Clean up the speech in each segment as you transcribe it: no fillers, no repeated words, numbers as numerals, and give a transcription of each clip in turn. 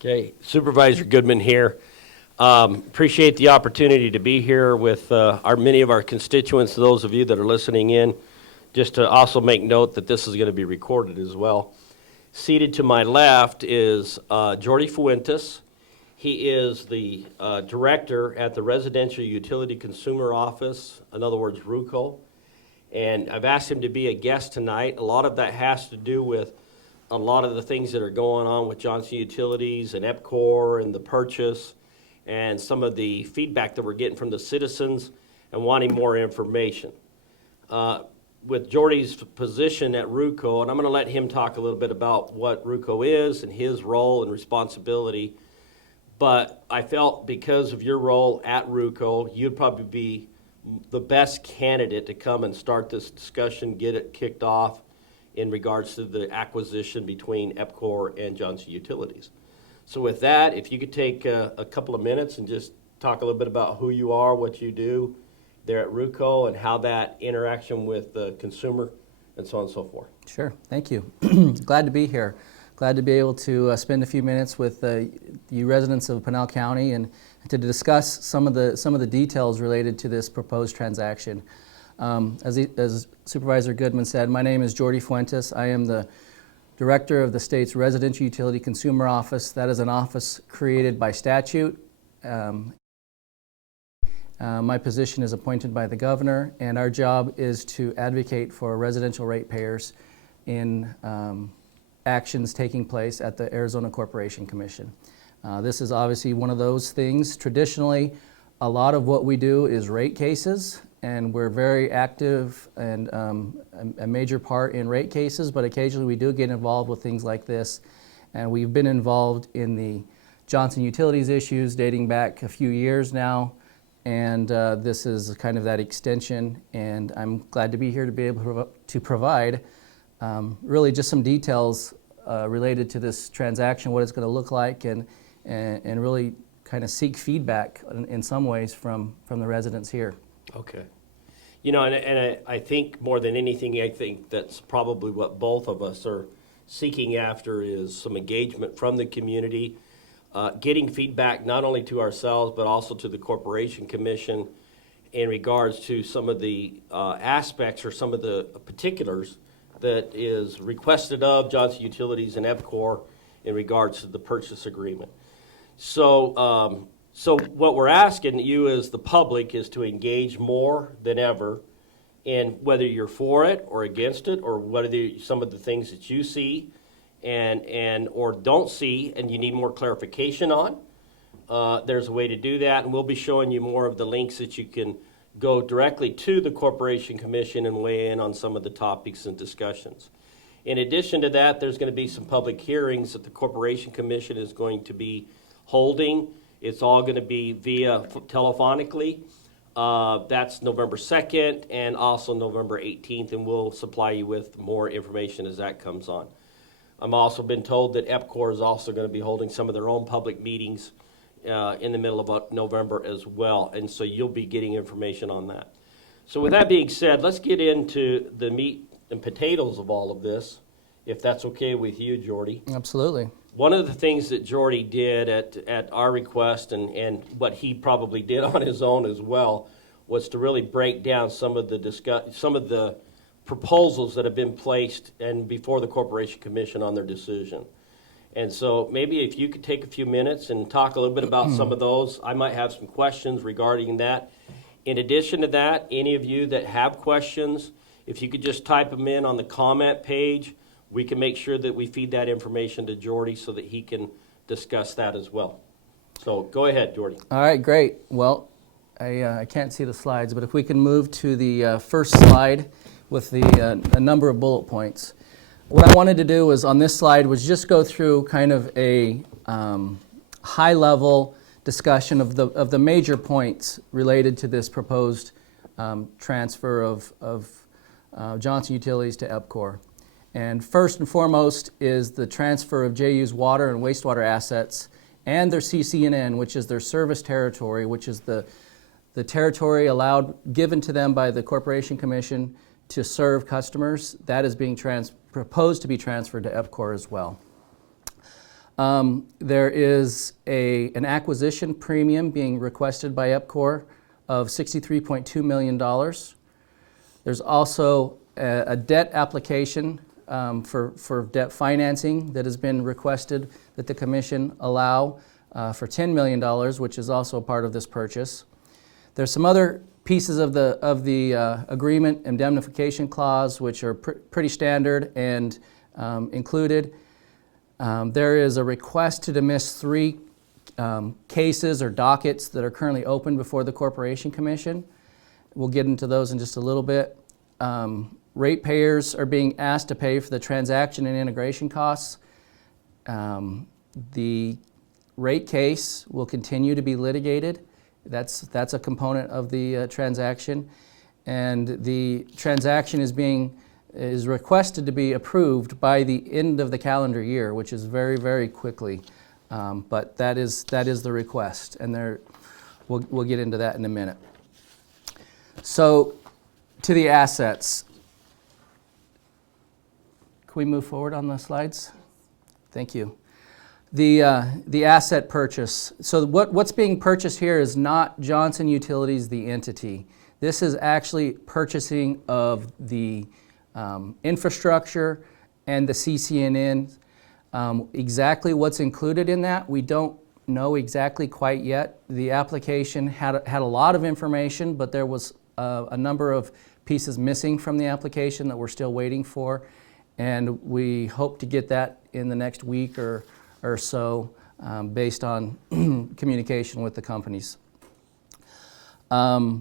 Okay, Supervisor Goodman here. Appreciate the opportunity to be here with many of our constituents, those of you that are listening in. Just to also make note that this is going to be recorded as well. Seated to my left is Jordy Fuentes. He is the director at the Residential Utility Consumer Office, in other words, RUCO. And I've asked him to be a guest tonight. A lot of that has to do with a lot of the things that are going on with Johnson Utilities and EPCOR and the purchase and some of the feedback that we're getting from the citizens and wanting more information. With Jordy's position at RUCO, and I'm going to let him talk a little bit about what RUCO is and his role and responsibility, but I felt because of your role at RUCO, you'd probably be the best candidate to come and start this discussion, get it kicked off in regards to the acquisition between EPCOR and Johnson Utilities. So with that, if you could take a couple of minutes and just talk a little bit about who you are, what you do there at RUCO, and how that interaction with the consumer and so on and so forth. Sure, thank you. Glad to be here. Glad to be able to spend a few minutes with you residents of Pinal County and to discuss some of the details related to this proposed transaction. As Supervisor Goodman said, my name is Jordy Fuentes. I am the director of the state's Residential Utility Consumer Office. That is an office created by statute. My position is appointed by the governor, and our job is to advocate for residential ratepayers in actions taking place at the Arizona Corporation Commission. This is obviously one of those things. Traditionally, a lot of what we do is rate cases, and we're very active and a major part in rate cases, but occasionally we do get involved with things like this. And we've been involved in the Johnson Utilities issues dating back a few years now, and this is kind of that extension, and I'm glad to be here to be able to provide really just some details related to this transaction, what it's going to look like, and really kind of seek feedback in some ways from the residents here. Okay. You know, and I think more than anything, I think that's probably what both of us are seeking after is some engagement from the community, getting feedback not only to ourselves but also to the Corporation Commission in regards to some of the aspects or some of the particulars that is requested of Johnson Utilities and EPCOR in regards to the purchase agreement. So what we're asking you as the public is to engage more than ever in whether you're for it or against it, or whether some of the things that you see and or don't see and you need more clarification on. There's a way to do that, and we'll be showing you more of the links that you can go directly to the Corporation Commission and weigh in on some of the topics and discussions. In addition to that, there's going to be some public hearings that the Corporation Commission is going to be holding. It's all going to be via telephonically. That's November 2nd and also November 18th, and we'll supply you with more information as that comes on. I'm also been told that EPCOR is also going to be holding some of their own public meetings in the middle of November as well, and so you'll be getting information on that. So with that being said, let's get into the meat and potatoes of all of this, if that's okay with you, Jordy. Absolutely. One of the things that Jordy did at our request and what he probably did on his own as well was to really break down some of the proposals that have been placed and before the Corporation Commission on their decision. And so maybe if you could take a few minutes and talk a little bit about some of those. I might have some questions regarding that. In addition to that, any of you that have questions, if you could just type them in on the comment page, we can make sure that we feed that information to Jordy so that he can discuss that as well. So go ahead, Jordy. All right, great. Well, I can't see the slides, but if we can move to the first slide with a number of bullet points. What I wanted to do was on this slide was just go through kind of a high-level discussion of the major points related to this proposed transfer of Johnson Utilities to EPCOR. And first and foremost is the transfer of JU's water and wastewater assets and their CCNN, which is their service territory, which is the territory given to them by the Corporation Commission to serve customers. That is being proposed to be transferred to EPCOR as well. There is an acquisition premium being requested by EPCOR of $63.2 million. There's also a debt application for debt financing that has been requested that the Commission allow for $10 million, which is also a part of this purchase. There's some other pieces of the agreement, indemnification clause, which are pretty standard and included. There is a request to dismiss 3 cases or dockets that are currently open before the Corporation Commission. We'll get into those in just a little bit. Ratepayers are being asked to pay for the transaction and integration costs. The rate case will continue to be litigated. That's a component of the transaction. And the transaction is requested to be approved by the end of the calendar year, which is very, very quickly. But that is the request, and we'll get into that in a minute. So, to the assets. Can we move forward on the slides? Thank you. The asset purchase. So what's being purchased here is not Johnson Utilities, the entity. This is actually purchasing of the infrastructure and the CCNN. Exactly what's included in that, we don't know exactly quite yet. The application had a lot of information, but there was a number of pieces missing from the application that we're still waiting for, and we hope to get that in the next week or so based on communication with the companies. I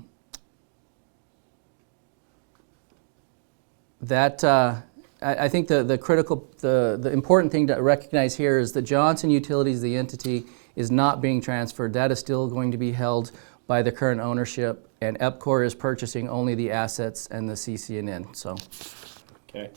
think the important thing to recognize here is that Johnson Utilities, the entity, is not being transferred. That is still going to be held by the current ownership, and EPCOR is purchasing only the assets and the CCNN. So, okay.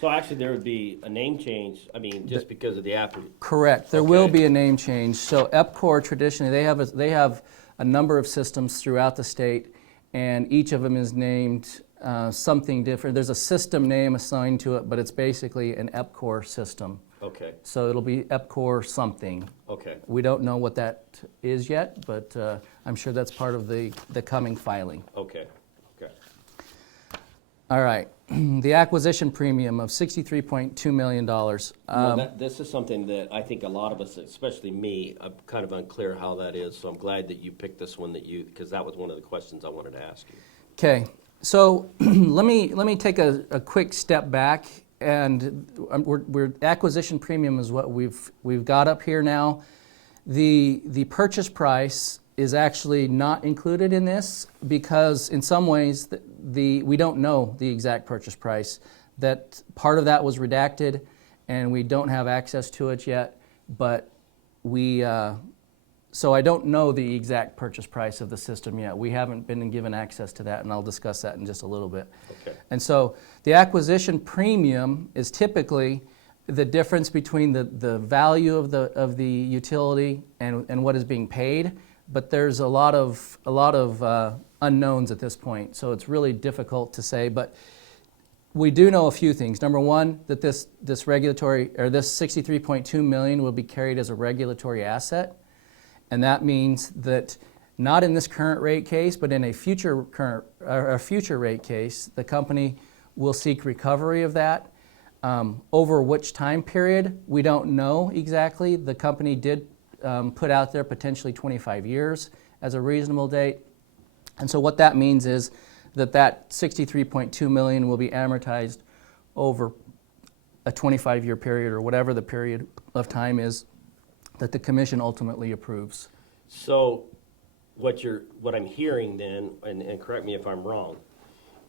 So actually, there would be a name change. I mean, just because of the app. Correct. There will be a name change. So EPCOR traditionally they have a number of systems throughout the state, and each of them is named something different. There's a system name assigned to it, but it's basically an EPCOR system. Okay. So it'll be EPCOR something. Okay. We don't know what that is yet, but I'm sure that's part of the coming filing. Okay. Okay. All right. The acquisition premium of $63.2 million. This is something that I think a lot of us, especially me, I'm kind of unclear how that is. So I'm glad that you picked this one because that was one of the questions I wanted to ask you. Okay. So let me take a quick step back, and acquisition premium is what we've got up here now. The purchase price is actually not included in this because in some ways we don't know the exact purchase price. That part of that was redacted, and we don't have access to it yet. But so I don't know the exact purchase price of the system yet. We haven't been given access to that, and I'll discuss that in just a little bit. Okay. And so the acquisition premium is typically the difference between the value of the utility and what is being paid. But there's a lot of unknowns at this point, so it's really difficult to say. But we do know a few things. Number one, that this regulatory or this $63.2 million will be carried as a regulatory asset. And that means that not in this current rate case, but in a future rate case, the company will seek recovery of that. Over which time period, we don't know exactly. The company did put out there potentially 25 years as a reasonable date. And so what that means is that $63.2 million will be amortized over a 25-year period or whatever the period of time is that the Commission ultimately approves. So what I'm hearing then, and correct me if I'm wrong,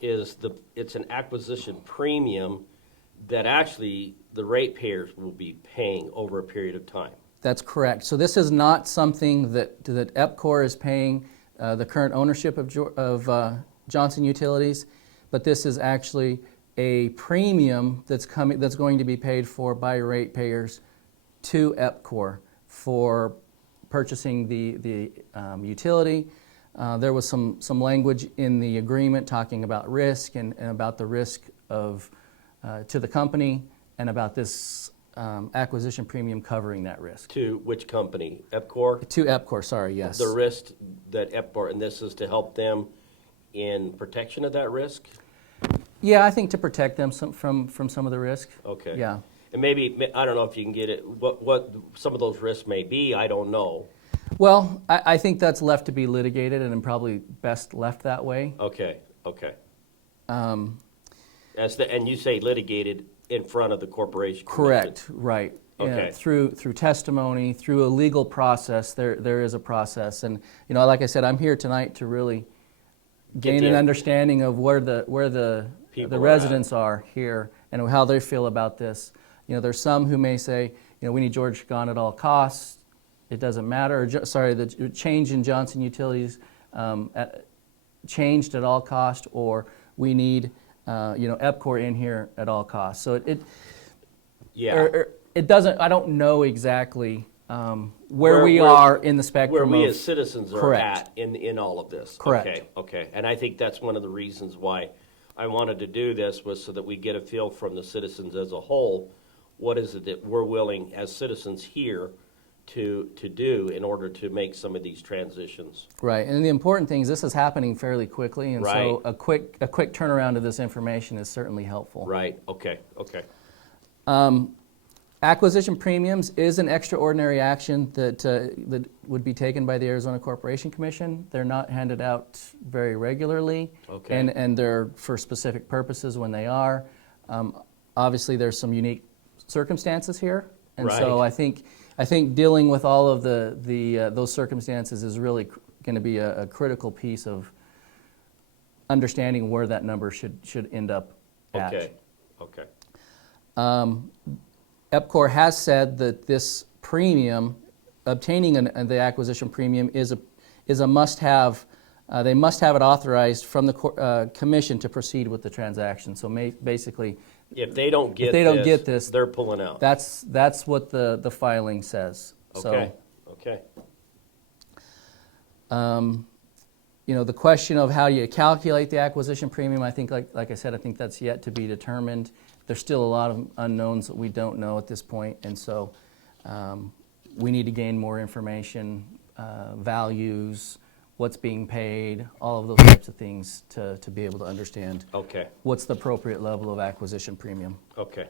is it's an acquisition premium that actually the ratepayers will be paying over a period of time. That's correct. So this is not something that EPCOR is paying the current ownership of Johnson Utilities, but this is actually a premium that's going to be paid for by ratepayers to EPCOR for purchasing the utility. There was some language in the agreement talking about risk and about the risk of to the company and about this acquisition premium covering that risk. To which company? EPCOR? To EPCOR, sorry, yes. The risk that EPCOR, and this is to help them in protection of that risk? Yeah, I think to protect them from some of the risk. Okay. Yeah. And maybe, I don't know if you can get it, what some of those risks may be, I don't know. Well, I think that's left to be litigated and probably best left that way. Okay, okay. Um, And you say litigated in front of the corporation commission? Correct, right. Okay. Yeah, through testimony, through a legal process, there is a process. And, like I said, I'm here tonight to really gain an understanding of where the residents are here and how they feel about this. There's some who may say, we need George gone at all costs. It doesn't matter. The change in Johnson Utilities changed at all cost, or we need EPCOR in here at all costs. So it doesn't. I don't know exactly where we are in the spectrum. Where we as citizens are correct. at in all of this. Correct. Okay. And I think that's one of the reasons why I wanted to do this, was so that we get a feel from the citizens as a whole. What is it that we're willing as citizens here to do in order to make some of these transitions? Right. And the important thing is this is happening fairly quickly, and so a quick turnaround of this information is certainly helpful. Right. Okay. Acquisition premiums is an extraordinary action that would be taken by the Arizona Corporation Commission. They're not handed out very regularly, and they're for specific purposes when they are. Obviously, there's some unique circumstances here, and so I think dealing with all of those circumstances is really going to be a critical piece of understanding where that number should end up at. Okay. EPCOR has said that this premium, obtaining the acquisition premium, is a must-have. They must have it authorized from the commission to proceed with the transaction. So basically, if they don't get this, they're pulling out. That's what the filing says. Okay. The question of how you calculate the acquisition premium, I think, like I said, I think that's yet to be determined. There's still a lot of unknowns that we don't know at this point, and so we need to gain more information, values, what's being paid, all of those types of things to be able to understand what's the appropriate level of acquisition premium. Okay.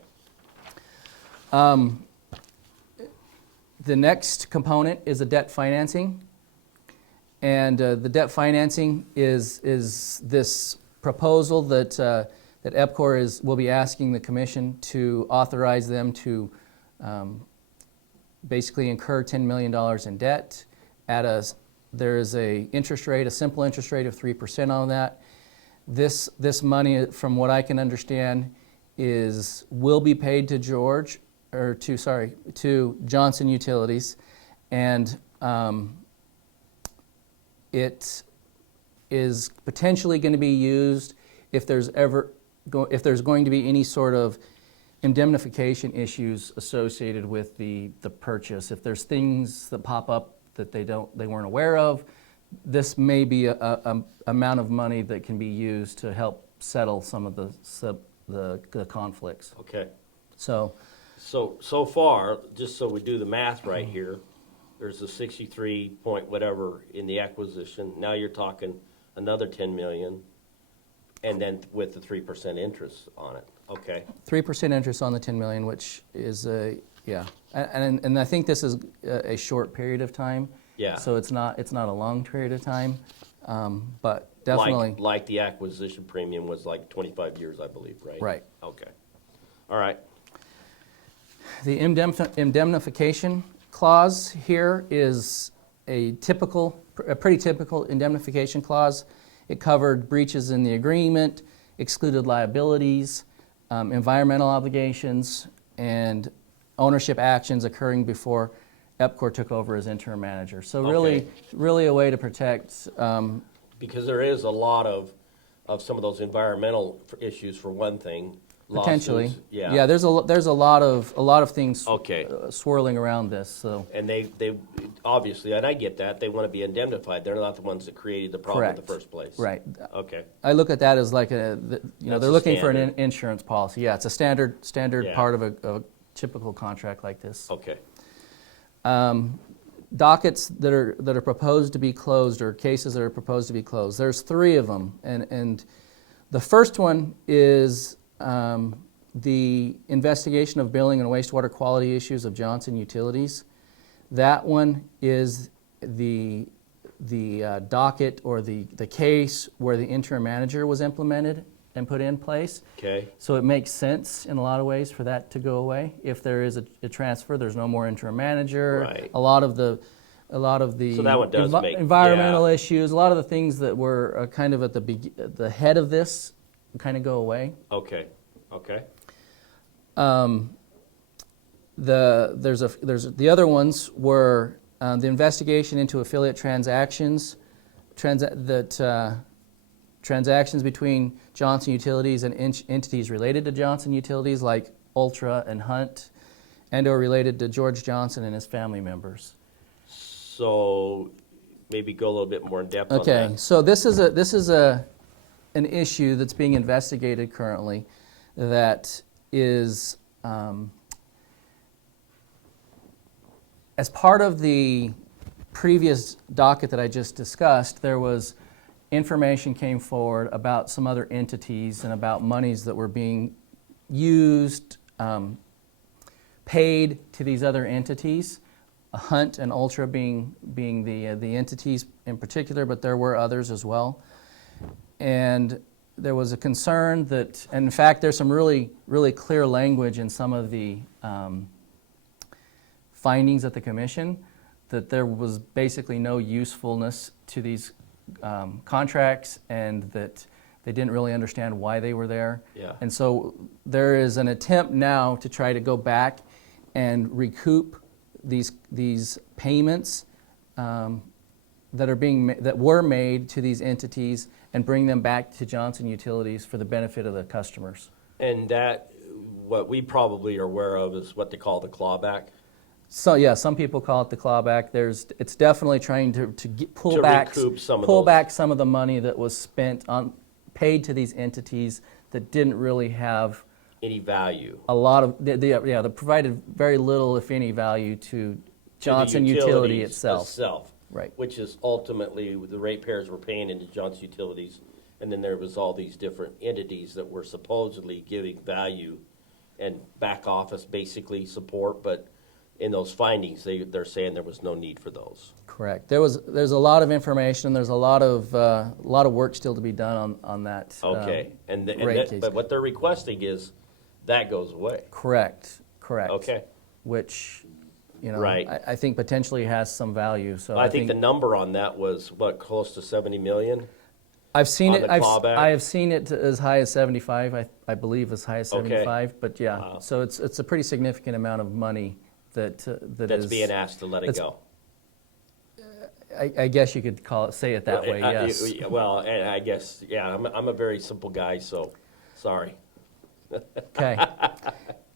The next component is the debt financing, and the debt financing is this proposal that EPCOR will be asking the commission to authorize them to basically incur $10 million in debt. There is a simple interest rate of 3% on that. This money, from what I can understand, will be paid to to Johnson Utilities, and it is potentially going to be used if there's going to be any sort of indemnification issues associated with the purchase. If there's things that pop up that they weren't aware of, this may be a amount of money that can be used to help settle some of the conflicts. Okay. So far, just so we do the math right here, there's a 63 point whatever in the acquisition. Now you're talking another 10 million. And then with the 3% interest on it. Okay. 3% interest on the 10 million, which is and I think this is a short period of time. Yeah. So it's not a long period of time, but definitely like the acquisition premium was like 25 years, I believe, right? Right. Okay. All right. The indemnification clause here is a pretty typical indemnification clause. It covered breaches in the agreement, excluded liabilities, environmental obligations, and ownership actions occurring before EPCOR took over as interim manager. So really a way to protect. Because there is a lot of some of those environmental issues, for one thing. Potentially. Lawsuits. Yeah. Yeah. There's a lot of things swirling around this. So. And they obviously, and I get that, they want to be indemnified. They're not the ones that created the problem in the first place. Right. Okay. I look at that as like they're looking for an standard insurance policy. Yeah, it's a standard part of a typical contract like this. Okay. Dockets that are proposed to be closed, or cases that are proposed to be closed. There's 3 of them, and the first one is the investigation of billing and wastewater quality issues of Johnson Utilities. That one is the docket or the case where the interim manager was implemented and put in place. Okay. So it makes sense in a lot of ways for that to go away. If there is a transfer, there's no more interim manager. Right. A lot of the So that one does make environmental issues, a lot of the things that were kind of at the head of this kind of go away. Okay. Okay. The other ones were the investigation into affiliate transactions, transactions between Johnson Utilities and entities related to Johnson Utilities like Ultra and Hunt, and/or related to George Johnson and his family members. So maybe go a little bit more in depth on Okay, that. so this is an issue that's being investigated currently that is as part of the previous docket that I just discussed, there was information came forward about some other entities and about monies that were being used, paid to these other entities, Hunt and Ultra being the entities in particular, but there were others as well. And there was a concern that, and in fact, there's some really, really clear language in some of the findings at the commission that there was basically no usefulness to these contracts, and that they didn't really understand why they were there. Yeah. And so there is an attempt now to try to go back and recoup these payments that were made to these entities and bring them back to Johnson Utilities for the benefit of the customers. And that, what we probably are aware of is what they call the clawback. So yeah, some people call it the clawback. It's definitely trying to pull To back recoup some of those. back some of the money that was spent on paid to these entities that didn't really have Any value. a lot of they provided very little, if any, value to Johnson the Utility utilities itself. Right. Which is ultimately the ratepayers were paying into Johnson Utilities, and then there was all these different entities that were supposedly giving value and back office basically support, but in those findings they're saying there was no need for those. Correct. There's a lot of information. There's a lot of work still to be done on that. Okay, rate case. but what they're requesting is that goes away. Correct. Okay. Which, Right. I think potentially has some value. So I think the number on that was what, close to 70 million? I've seen on it. the clawback? I have seen it as high as 75. I believe as high as Okay. 75. But yeah, Wow. so it's a pretty significant amount of money that's That's being asked to let it that's- go. I guess you could say it that way. I- Yes. Well, and I guess, yeah, I'm a very simple guy, so sorry. Okay.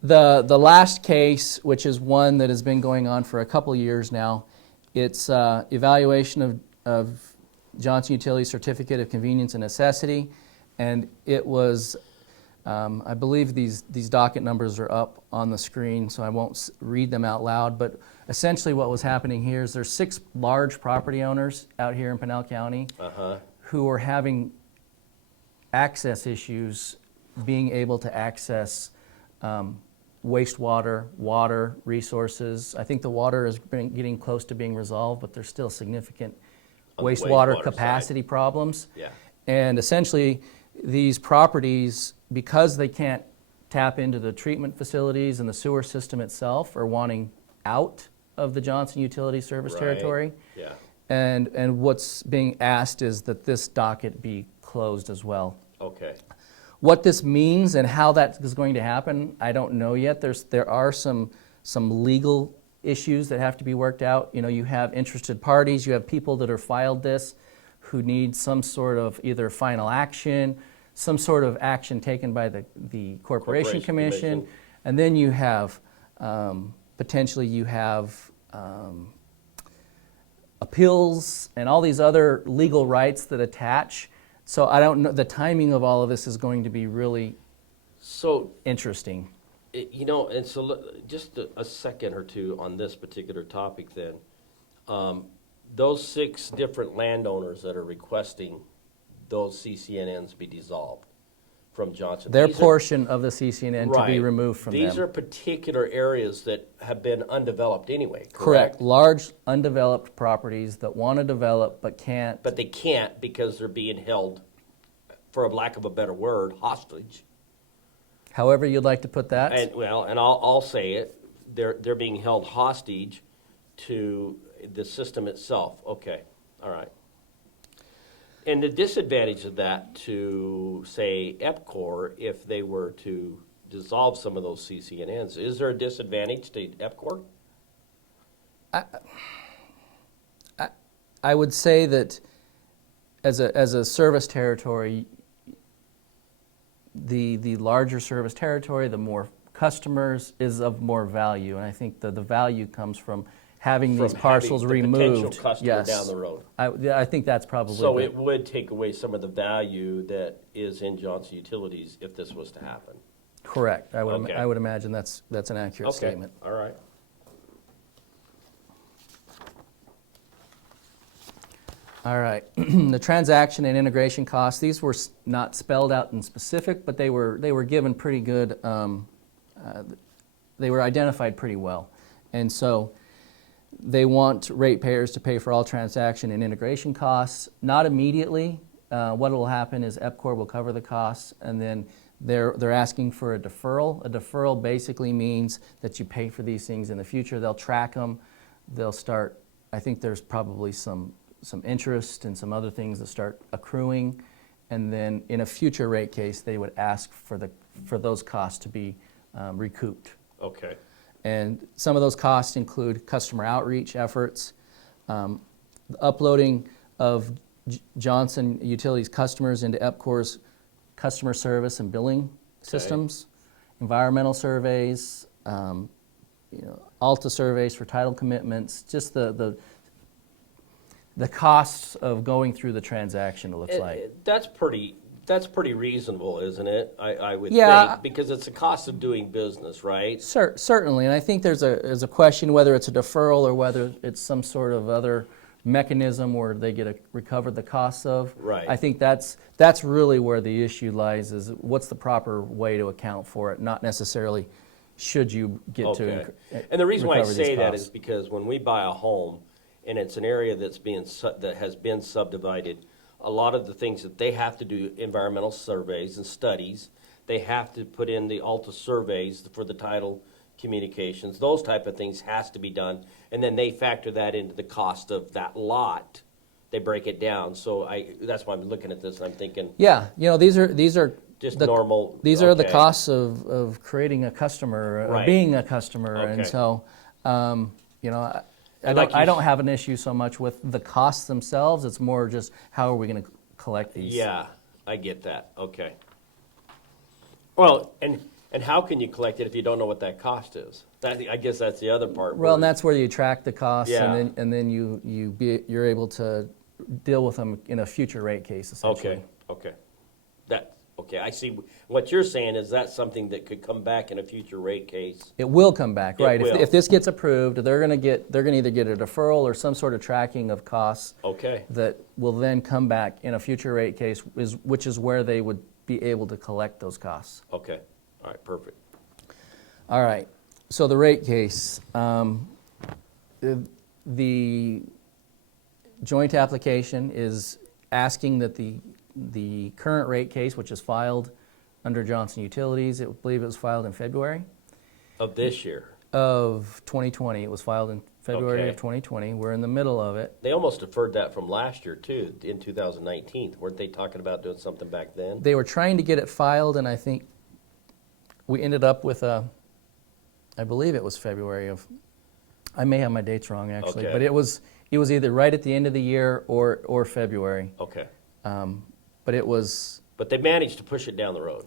The last case, which is one that has been going on for a couple years now, it's evaluation of Johnson Utilities Certificate of Convenience and Necessity, and it was, I believe these docket numbers are up on the screen, so I won't read them out loud, but essentially what was happening here is there's 6 large property owners out here in Pinal County who are having access issues being able to access wastewater, water resources. I think the water is getting close to being resolved, but there's still significant On the wastewater wastewater capacity problems. Yeah. And essentially, these properties, because they can't tap into the treatment facilities and the sewer system itself, are wanting out of the Johnson Utility Service Right. Territory. Yeah. And what's being asked is that this docket be closed as well. Okay. What this means and how that is going to happen, I don't know yet. There are some legal issues that have to be worked out. You have interested parties, you have people that are filed this who need some sort of either final action, some sort of action taken by the Corporation Commission, and then you have potentially you have appeals and all these other legal rights that attach. So I don't know, the timing of all of this is going to be really So interesting. And so just a second or two on this particular topic then. Those 6 different landowners that are requesting those CCNNs be dissolved from Johnson. Their These are- portion of the CCNN to be Right. removed from These them. are particular areas that have been undeveloped anyway, Correct. correct? Large undeveloped properties that want to develop but can't. But they can't because they're being held, for a lack of a better word, hostage. However you'd like to put that. And I'll say it, they're being held hostage to the system itself. Okay, all right. And the disadvantage of that to, say, EPCOR, if they were to dissolve some of those CCNNs, is there a disadvantage to EPCOR? I would say that as a service territory, the larger service territory, the more customers is of more value. And I think the value comes from having these parcels having the removed. potential customer Yes. down the road. I think that's probably So the- it would take away some of the value that is in Johnson Utilities if this was to happen. correct. Okay. I would imagine that's an accurate Okay, statement. all right. All right. The transaction and integration costs, these were not spelled out in specific, but they were given pretty good, they were identified pretty well. And so they want ratepayers to pay for all transaction and integration costs, not immediately. What will happen is EPCOR will cover the costs, and then they're asking for a deferral. A deferral basically means that you pay for these things in the future. They'll track them. They'll start, I think there's probably some interest and some other things that start accruing, and then in a future rate case, they would ask for those costs to be recouped. Okay. And some of those costs include customer outreach efforts, uploading of Johnson Utilities customers into EPCOR's customer service and billing systems, environmental surveys, ALTA surveys for title commitments, just the costs of going through the transaction, it looks like. That's pretty reasonable, isn't it? I would Yeah. think, because it's the cost of doing business, right? Certainly, and I think there's a question whether it's a deferral or whether it's some sort of other mechanism where they get recovered the costs of. Right. I think that's really where the issue lies, is what's the proper way to account for it, not necessarily should you get Okay. to And the reason why I recover these say that costs. is because when we buy a home and it's an area that has been subdivided, a lot of the things that they have to do, environmental surveys and studies, they have to put in the ALTA surveys for the title communications, those type of things has to be done, and then they factor that into the cost of that lot. They break it down, so that's why I'm looking at this and I'm thinking, Yeah, these are just the, normal. These are the okay. costs of creating a customer, Right. being a customer, Okay. and so I And like don't have an issue so much with the costs themselves. It's more just how are we going to collect these? Yeah, I get that, okay. Well, and how can you collect it if you don't know what that cost is? I guess that's the other part. Well, and that's where you track the costs, Yeah. and then you're able to deal with them in a future rate case, essentially. Okay. Okay, I see. What you're saying is that's something that could come back in a future rate case. It will come back, It right? will. If this gets approved, they're going to either get a deferral or some sort of tracking of costs Okay, that will then come back in a future rate case, which is where they would be able to collect those costs. okay. All right, perfect. All right, so the rate case, the joint application is asking that the current rate case, which is filed under Johnson Utilities, I believe it was filed in February Of this year. of 2020. It was filed in February Okay. of 2020. We're in the middle of it. They almost deferred that from last year, too, in 2019. Weren't they talking about doing something back then? They were trying to get it filed, and I think we ended up with I believe it was February of, I may have my dates wrong actually, Okay. but it was either right at the end of the year or February. Okay. But it was, But they managed to push it down the road.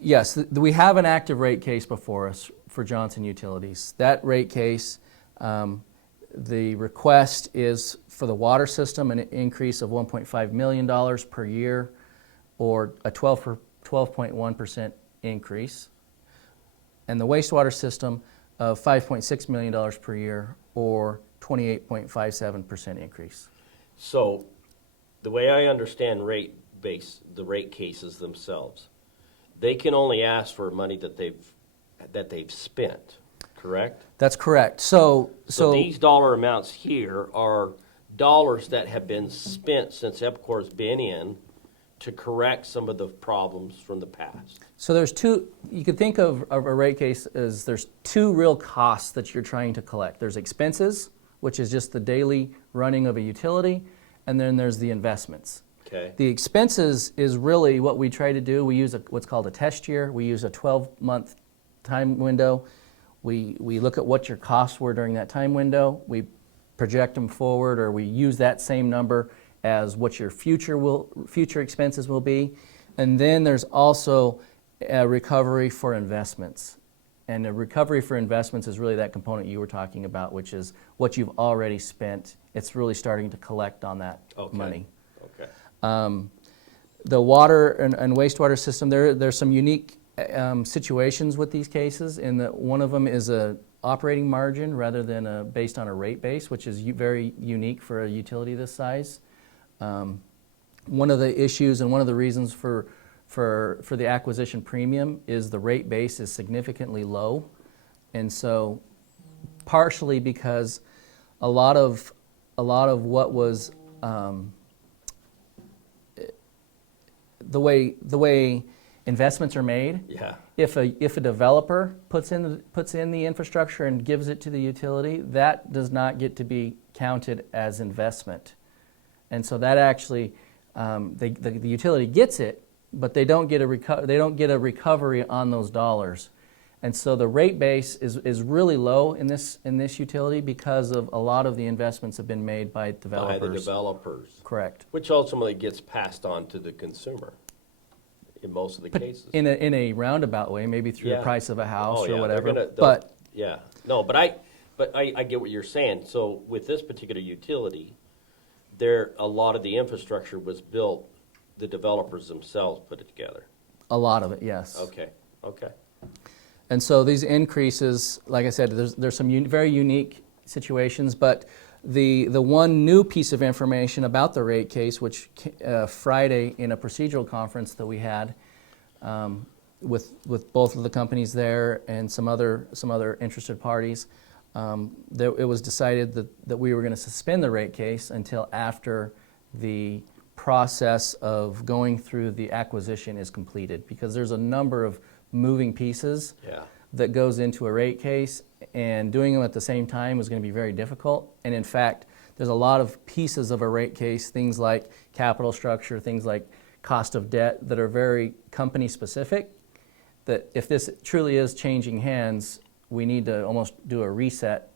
yes, we have an active rate case before us for Johnson Utilities. That rate case, the request is for the water system an increase of $1.5 million per year, or a 12.1% increase. and the wastewater system of $5.6 million per year, or 28.57% increase. So, the way I understand the rate cases themselves, they can only ask for money that they've spent, correct? That's correct. So these dollar amounts here are dollars that have been spent since EPCOR's been in to correct some of the problems from the past. So there's two, you could think of a rate case as there's two real costs that you're trying to collect. There's expenses, which is just the daily running of a utility, and then there's the investments. Okay. The expenses is really what we try to do. We use what's called a test year. We use a 12-month time window. We look at what your costs were during that time window. We project them forward, or we use that same number as what your future expenses will be. And then there's also a recovery for investments. And the recovery for investments is really that component you were talking about, which is what you've already spent. It's really starting to collect on that money. Okay. The water and wastewater system, there's some unique situations with these cases, in that one of them is a operating margin rather than based on a rate base, which is very unique for a utility this size. One of the issues and one of the reasons for the acquisition premium is the rate base is significantly low, and so partially because a lot of what was the way investments are made. Yeah. If a developer puts in the infrastructure and gives it to the utility, that does not get to be counted as investment, and so that actually the utility gets it, but they don't get a recovery on those dollars, and so the rate base is really low in this utility because of a lot of the investments have been made by developers. By the developers. Correct. Which ultimately gets passed on to the consumer in most of the cases. In a roundabout way, maybe through the price of a house or whatever. But I get what you're saying. So with this particular utility, a lot of the infrastructure was built, the developers themselves put it together. A lot of it, yes. Okay. And so these increases, like I said, there's some very unique situations, but the one new piece of information about the rate case, which Friday in a procedural conference that we had with both of the companies there and some other interested parties, it was decided that we were going to suspend the rate case until after the process of going through the acquisition is completed, because there's a number of moving pieces that goes into a rate case, and doing them at the same time is going to be very difficult. And in fact, there's a lot of pieces of a rate case, things like capital structure, things like cost of debt, that are very company specific, that if this truly is changing hands, we need to almost do a reset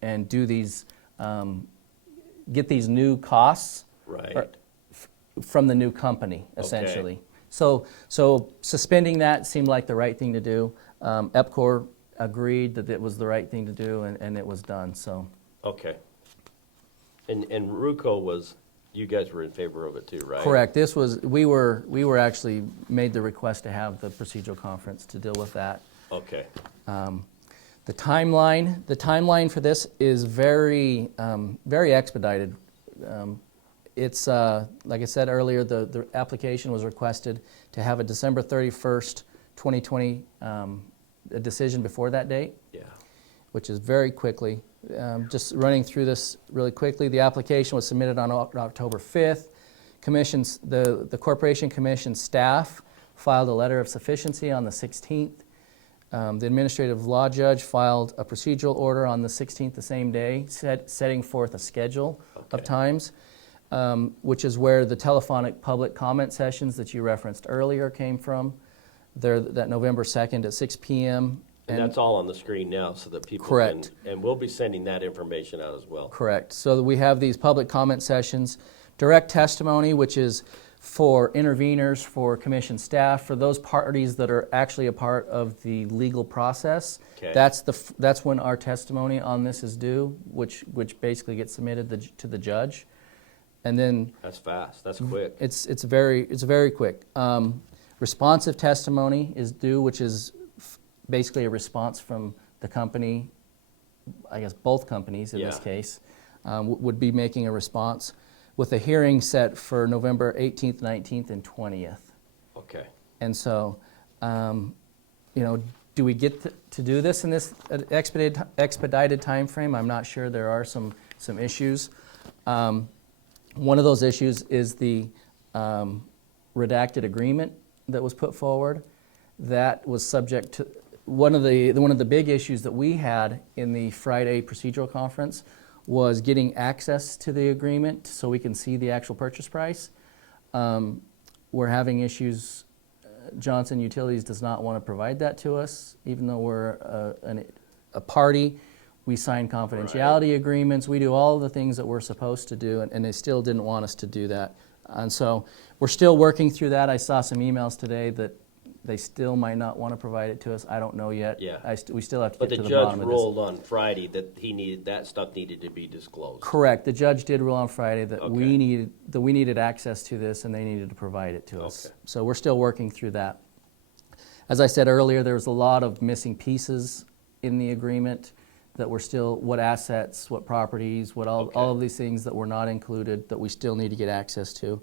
and do these, get these new costs from the new company, essentially. Okay. So suspending that seemed like the right thing to do. EPCOR agreed that it was the right thing to do, and it was done. So. Okay. And RUCO you guys were in favor of it too, right? Correct. We were actually made the request to have the procedural conference to deal with that. Okay. The timeline for this is very expedited. It's like I said earlier, the application was requested to have a December 31st, 2020 a decision before that date. Yeah. Which is very quickly. Just running through this really quickly, the application was submitted on October 5th. The Corporation Commission staff filed a letter of sufficiency on the 16th. The administrative law judge filed a procedural order on the 16th, the same day, setting forth a schedule of times, which is where the telephonic public comment sessions that you referenced earlier came from. They're that November 2nd at 6 p.m. And that's all on the screen now so that people Correct. And we'll be sending that information out as well. Correct. So we have these public comment sessions, direct testimony, which is for interveners, for commission staff, for those parties that are actually a part of the legal process. Okay. That's when our testimony on this is due, which basically gets submitted to the judge. And then that's fast. That's quick. It's very quick. Responsive testimony is due, which is basically a response from the company, I guess both companies in this Yeah. case, would be making a response with a hearing set for November 18th, 19th, and 20th. Okay. And so, do we get to do this in this expedited time frame? I'm not sure. There are some issues. One of those issues is the redacted agreement that was put forward. That was subject to one of the big issues that we had in the Friday procedural conference was getting access to the agreement so we can see the actual purchase price. We're having issues. Johnson Utilities does not want to provide that to us, even though we're a party. We sign confidentiality agreements. We do all the things that we're supposed to do, and they still didn't want us to do that. And so we're still working through that. I saw some emails today that they still might not want to provide it to us. I don't know yet. Yeah. We still have to But get the to the judge bottom of this. ruled on Friday that that stuff needed to be disclosed. Correct. The judge did rule on Friday that Okay. we needed access to this, and they needed to provide it to us. Okay. So we're still working through that. As I said earlier, there was a lot of missing pieces in the agreement that were still, what assets, what properties, what all Okay. of these things that were not included that we still need to get access to.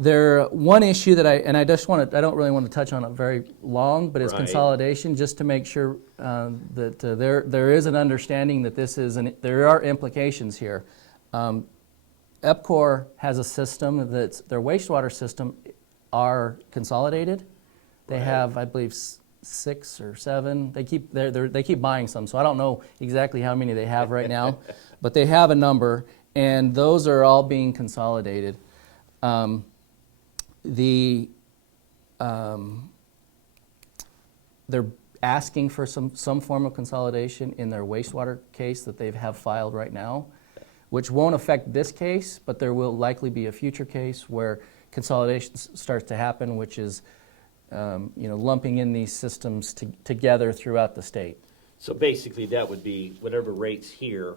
One issue that I don't really want to touch on it very long, but it's Right. consolidation, just to make sure that there is an understanding that there are implications here. EPCOR has a system that's, their wastewater system are consolidated. They Right. have, I believe, 6 or 7. They keep buying some, so I don't know exactly how many they have right now, but they have a number, and those are all being consolidated. They're asking for some form of consolidation in their wastewater case that they have filed right now, which won't affect this case, but there will likely be a future case where consolidation starts to happen, which is lumping in these systems together throughout the state. So basically, that would be whatever rates here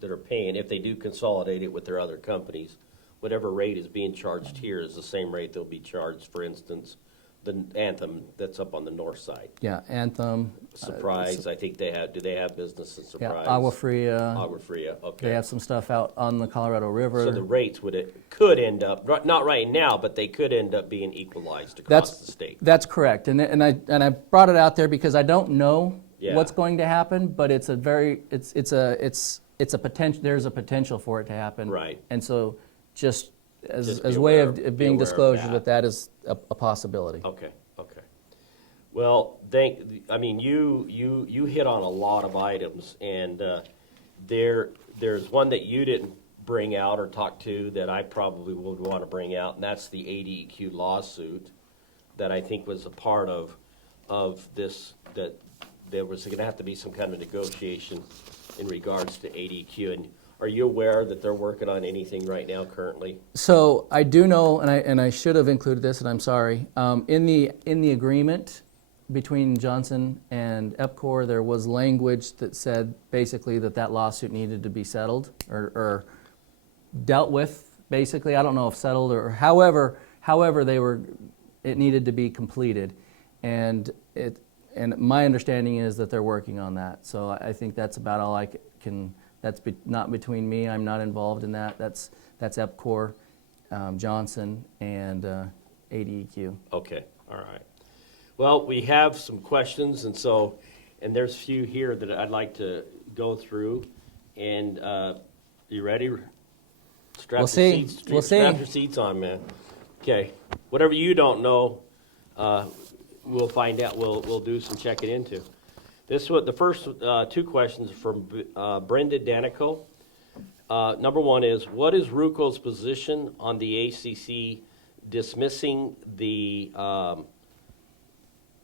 that are paying, if they do consolidate it with their other companies, whatever rate is being charged here is the same rate they'll be charged, for instance, the Anthem that's up on the north side. Yeah, Anthem. Surprise, I think they have, do they have business in Yeah, Surprise? Agua Fria. Agua Fria, okay. They have some stuff out on the Colorado River. So the rates could end up, not right now, but they could end up being equalized across the state. That's correct, and I brought it out there because I don't know Yeah. what's going to happen, but it's a potential. There's a potential for it to happen. Right. And so, just as Just a be way aware- of be being aware of disclosure that. that is a possibility. Okay. Well, you hit on a lot of items, and there's one that you didn't bring out or talk to that I probably would want to bring out, and that's the ADEQ lawsuit that I think was a part of this, that there was going to have to be some kind of negotiation in regards to ADEQ. And are you aware that they're working on anything right now currently? So I do know, and I should have included this, and I'm sorry. In the agreement between Johnson and EPCOR, there was language that said basically that lawsuit needed to be settled or dealt with. Basically, I don't know if settled or however it needed to be completed, and my understanding is that they're working on that. So I think that's about all I can. That's not between me. I'm not involved in that. That's EPCOR, Johnson, and ADEQ. Okay, all right. Well, we have some questions, and there's a few here that I'd like to go through. And you ready? Strap We'll see. We'll Strap see. your seats on, man. Okay. Whatever you don't know, we'll find out. We'll do some checking into. The first two questions are from Brenda Danico. Number one is, what is RUCO's position on the ACC dismissing the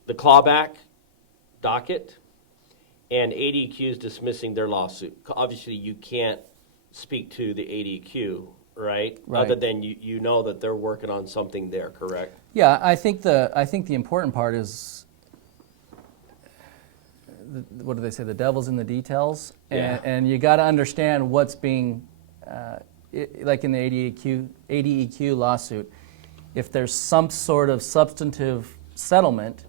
clawback docket and ADQ is dismissing their lawsuit? Obviously, you can't speak to the ADQ, right? Right. Other than you know that they're working on something there, correct? Yeah, I think the important part is, what do they say? The devil's in the details, Yeah. and you got to understand what's being, like in the ADEQ lawsuit. If there's some sort of substantive settlement,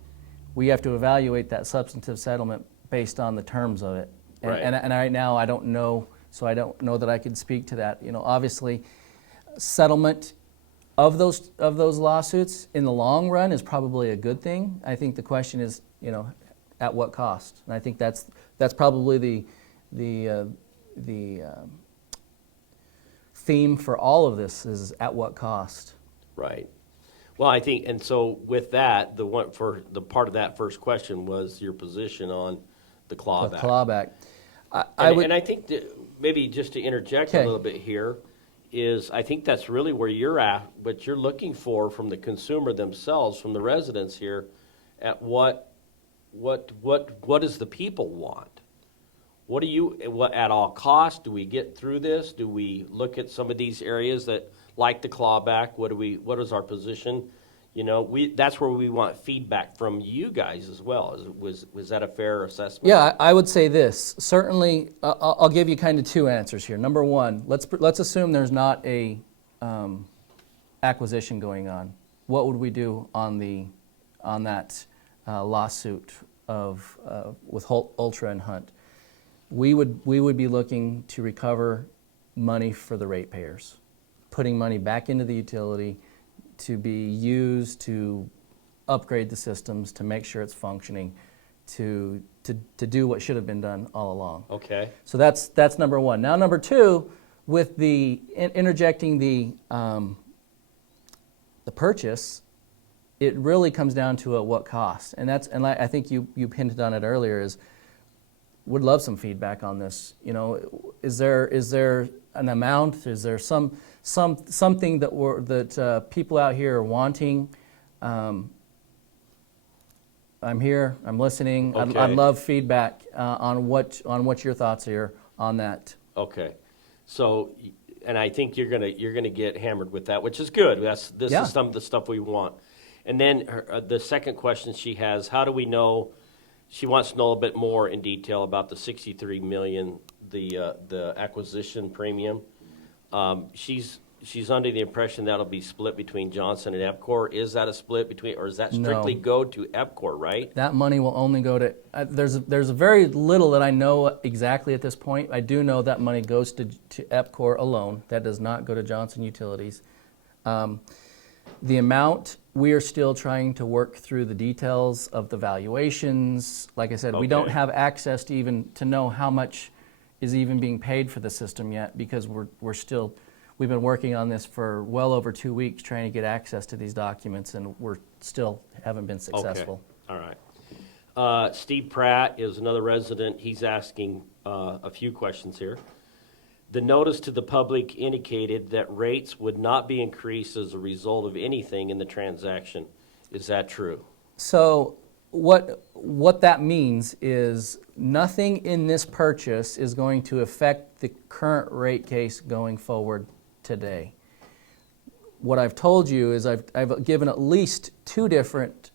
we have to evaluate that substantive settlement based on the terms of it. And, Right. and right now, I don't know, so I don't know that I could speak to that. You know, obviously, settlement of those lawsuits in the long run is probably a good thing. I think the question is, you know, at what cost? And I think that's probably the theme for all of this is at what cost. Right. Well, I think, and so with that, the part of that first question was your position on the clawback. The clawback. And I think that maybe just to interject a Okay. little bit here is I think that's really where you're at, what you're looking for from the consumer themselves, from the residents here, at what does the people want? What at all costs, do we get through this? Do we look at some of these areas that like the clawback? What is our position? You know, that's where we want feedback from you guys as well. Was that a fair assessment? Yeah, I would say this. Certainly, I'll give you kind of two answers here. Number one, let's assume there's not a acquisition going on. What would we do on that lawsuit with Ultra and Hunt? We would be looking to recover money for the ratepayers, putting money back into the utility to be used to upgrade the systems, to make sure it's functioning, to do what should have been done all along. Okay. So that's number one. Now number two, with the interjecting the purchase, it really comes down to at what cost, and I think you hinted on it earlier. Is would love some feedback on this. You know, is there an amount? Is there something that people out here are wanting? I'm here. I'm listening. Okay. I'd love feedback on what your thoughts are on that. Okay. So, and I think you're gonna get hammered with that, which is good. This Yeah. is some of the stuff we want. And then the second question she has: how do we know? She wants to know a bit more in detail about the $63 million, the acquisition premium. She's under the impression that'll be split between Johnson and EPCOR. Is that a split between, or does that strictly No. go to EPCOR? Right? That money will only go to. There's a very little that I know exactly at this point. I do know that money goes to EPCOR alone. That does not go to Johnson Utilities. The amount, we are still trying to work through the details of the valuations. Like I said, we don't Okay. have access to know how much is even being paid for the system yet, because we've been working on this for well over 2 weeks trying to get access to these documents, and we're still haven't been successful. Okay. All right. Steve Pratt is another resident. He's asking a few questions here. The notice to the public indicated that rates would not be increased as a result of anything in the transaction. Is that true? So what that means is nothing in this purchase is going to affect the current rate case going forward today. What I've told you is I've given at least 2 different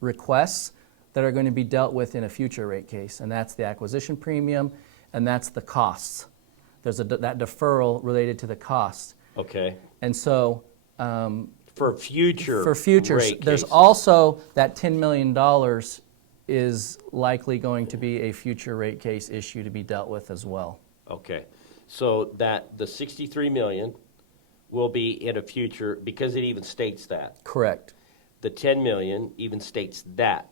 requests that are going to be dealt with in a future rate case, and that's the acquisition premium, and that's the costs. There's that deferral related to the costs. Okay. And so For future rate there's cases. also that $10 million is likely going to be a future rate case issue to be dealt with as well. Okay. So that the $63 million will be in a future, because it even states that. Correct. The $10 million even states that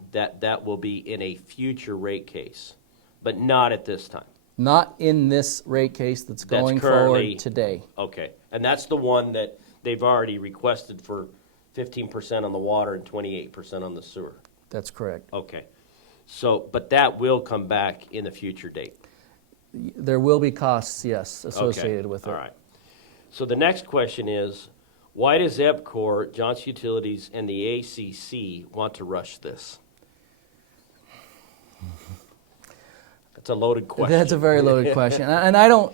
will be in a future rate case, but not at this time. Not in this rate case that's going currently- forward today. Okay. And that's the one that they've already requested for 15% on the water and 28% on the sewer. That's correct. Okay. So, but that will come back in a future date. There will be costs, yes, associated with it. All right. So the next question is, why does EPCOR, Johnson Utilities, and the ACC want to rush this? That's a loaded question. That's a very loaded question, and I don't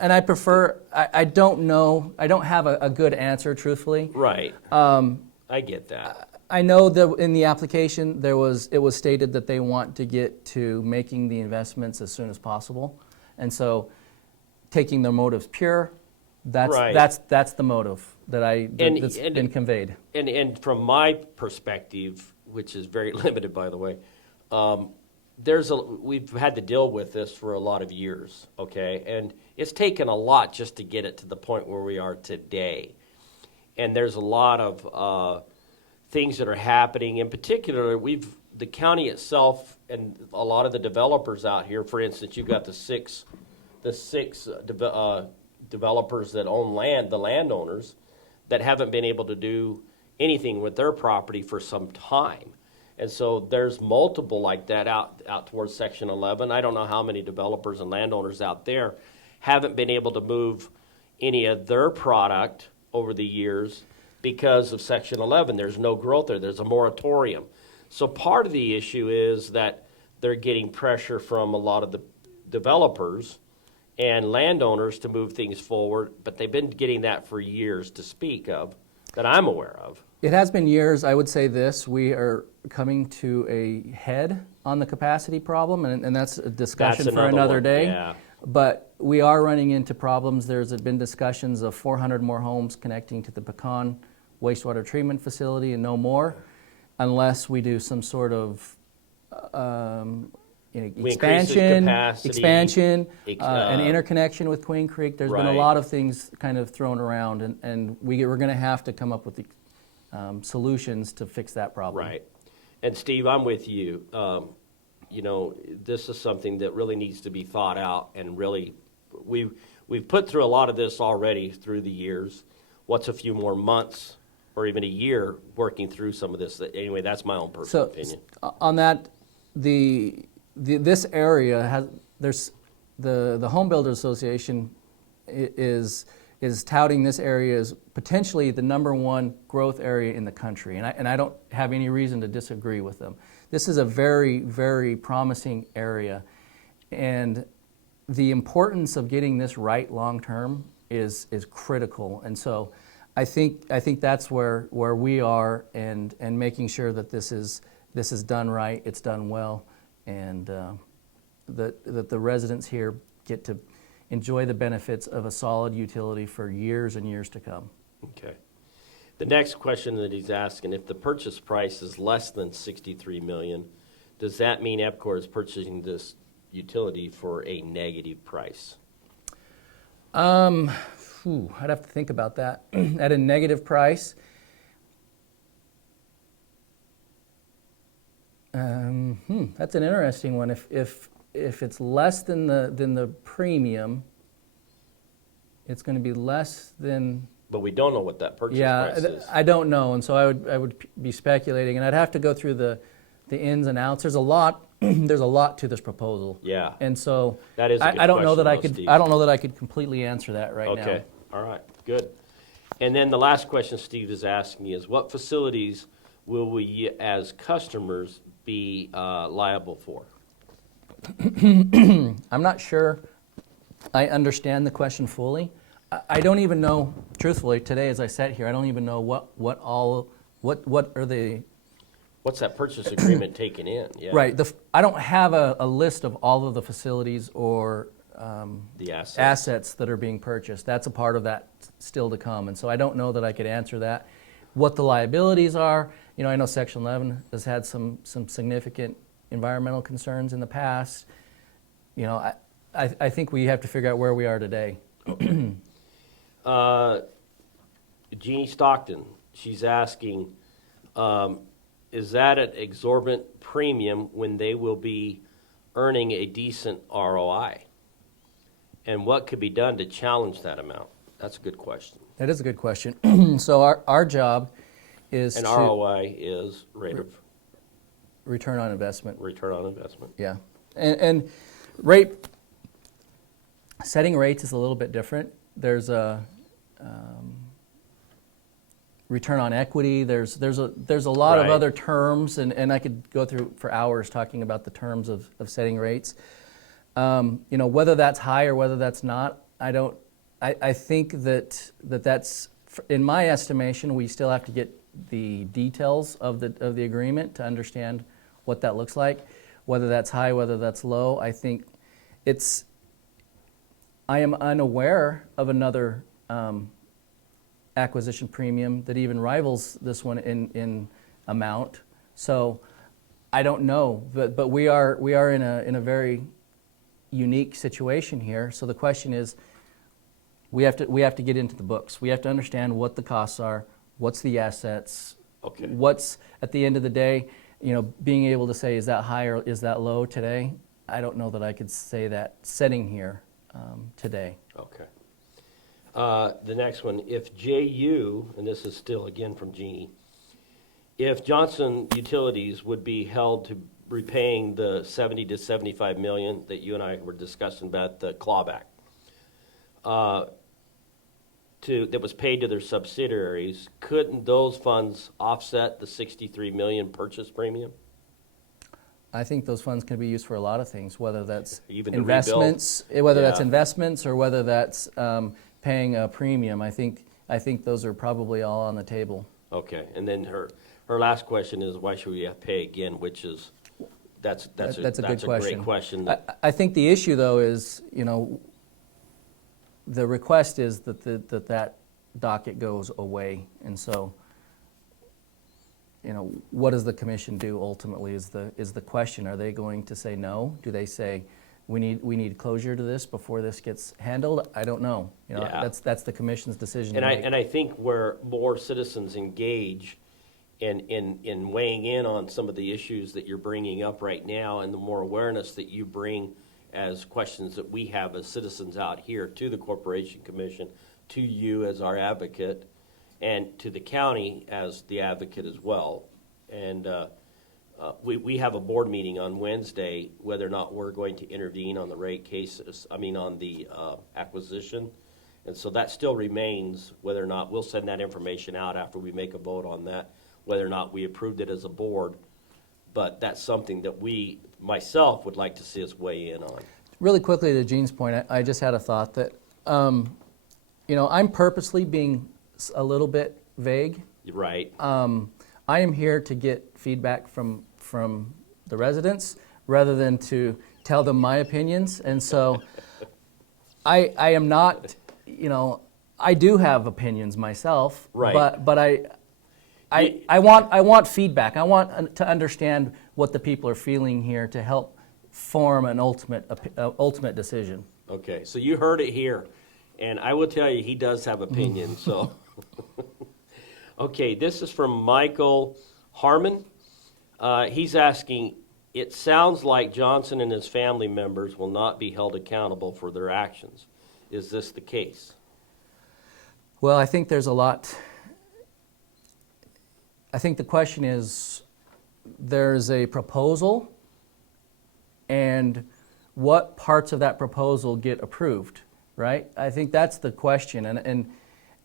know. I don't have a good answer, truthfully. Right. I get that. I know that in the application it was stated that they want to get to making the investments as soon as possible, and so taking their motives pure, that's Right. that's the motive. that's been conveyed. And from my perspective, which is very limited, by the way, we've had to deal with this for a lot of years, okay? And it's taken a lot just to get it to the point where we are today. And there's a lot of things that are happening. In particular, the county itself and a lot of the developers out here, for instance, you've got the six developers that own land, the landowners, that haven't been able to do anything with their property for some time. And so there's multiple like that out towards Section 11. I don't know how many developers and landowners out there haven't been able to move any of their product over the years because of Section 11. There's no growth there. There's a moratorium. So part of the issue is that they're getting pressure from a lot of the developers and landowners to move things forward, but they've been getting that for years to speak of that I'm aware of. It has been years. I would say this: we are coming to a head on the capacity problem, and that's a discussion for another day. Yeah. But we are running into problems. There's been discussions of 400 more homes connecting to the Pecan wastewater treatment facility and no more, unless we do some sort of expansion, an interconnection with Queen Creek. There's been a lot of things kind of thrown around, and we're going to have to come up with the solutions to fix that problem. Right. And Steve, I'm with you. This is something that really needs to be thought out, and really, we've put through a lot of this already through the years. What's a few more months or even a year working through some of this? Anyway, that's my own personal opinion. On that, this area there's the Home Builders Association is touting this area as potentially the #1 growth area in the country, and I don't have any reason to disagree with them. This is a very, very promising area, and the importance of getting this right long term is critical. And so I think that's where we are, and making sure that this is done right, it's done well, and that the residents here get to enjoy the benefits of a solid utility for years and years to come. Okay. The next question that he's asking, if the purchase price is less than $63 million, does that mean EPCOR is purchasing this utility for a negative price? I'd have to think about that. At a negative price, that's an interesting one. If it's less than the premium, it's going to be less than. But we don't know what that purchase price is. I don't know, and so I would be speculating, and I'd have to go through the ins and outs. There's a lot. There's a lot to this proposal. Yeah. And so that is a good I don't know that question, I could. Steve. I don't know that I could completely answer that right now. Okay. All right. Good. And then the last question Steve is asking is, what facilities will we, as customers, be liable for? I'm not sure I understand the question fully. I don't even know, truthfully, today as I sat here, I don't even know what are the. What's that purchase agreement taken in? Yeah. Right. I don't have a list of all of the facilities or the assets that are being purchased. That's a part of that still to come, and so I don't know that I could answer that. What the liabilities are, I know Section 11 has had some significant environmental concerns in the past. I think we have to figure out where we are today. Jeannie Stockton, she's asking, is that an exorbitant premium when they will be earning a decent ROI? And what could be done to challenge that amount? That's a good question. That is a good question. So our job is and to... ROI is rate of... Return on investment. Return on investment. Yeah. And rate... Setting rates is a little bit different. There's a return on equity. There's a lot of other terms, and I could go through for hours talking about the terms of setting rates. Whether that's high or whether that's not, I think that's, in my estimation, we still have to get the details of the agreement to understand what that looks like. Whether that's high, whether that's low, I think I am unaware of another acquisition premium that even rivals this one in amount. So I don't know, but we are in a very unique situation here. So the question is, we have to get into the books. We have to understand what the costs are, what's the assets, Okay. what's at the end of the day, being able to say, is that high or is that low today? I don't know that I could say that sitting here today. Okay. The next one, if JU, and this is still again from Jeannie, if Johnson Utilities would be held to repaying the 70 to 75 million that you and I were discussing about the clawback, that was paid to their subsidiaries, couldn't those funds offset the 63 million purchase premium? I think those funds can be used for a lot of things, whether that's Even to investments, whether that's Yeah. investments or whether that's paying a premium. I think those are probably all on the table. Okay, and then her last question is, why should we have to pay again, which is, that's That's a a good question. great question. I think the issue, though, is, the request is that that docket goes away. And so, what does the commission do ultimately is the question. Are they going to say no? Do they say, we need closure to this before this gets handled? I don't know. Yeah. That's the commission's decision to And make. I think where more citizens engage in weighing in on some of the issues that you're bringing up right now, and the more awareness that you bring as questions that we have as citizens out here to the Corporation Commission, to you as our advocate, and to the county as the advocate as well. And we have a board meeting on Wednesday, whether or not we're going to intervene on the rate cases, on the acquisition. And so that still remains, whether or not we'll send that information out after we make a vote on that, whether or not we approved it as a board. But that's something that myself would like to see us weigh in on. Really quickly to Gene's point, I just had a thought that, I'm purposely being a little bit vague. Right. I am here to get feedback from the residents rather than to tell them my opinions. And so I am not, I do have opinions myself. Right. But I want feedback. I want to understand what the people are feeling here to help form an ultimate decision. Okay, so you heard it here, and I will tell you, he does have opinions, so. Okay, this is from Michael Harmon. He's asking, it sounds like Johnson and his family members will not be held accountable for their actions. Is this the case? Well, I think there's a lot. I think the question is, there's a proposal, and what parts of that proposal get approved, right? I think that's the question, and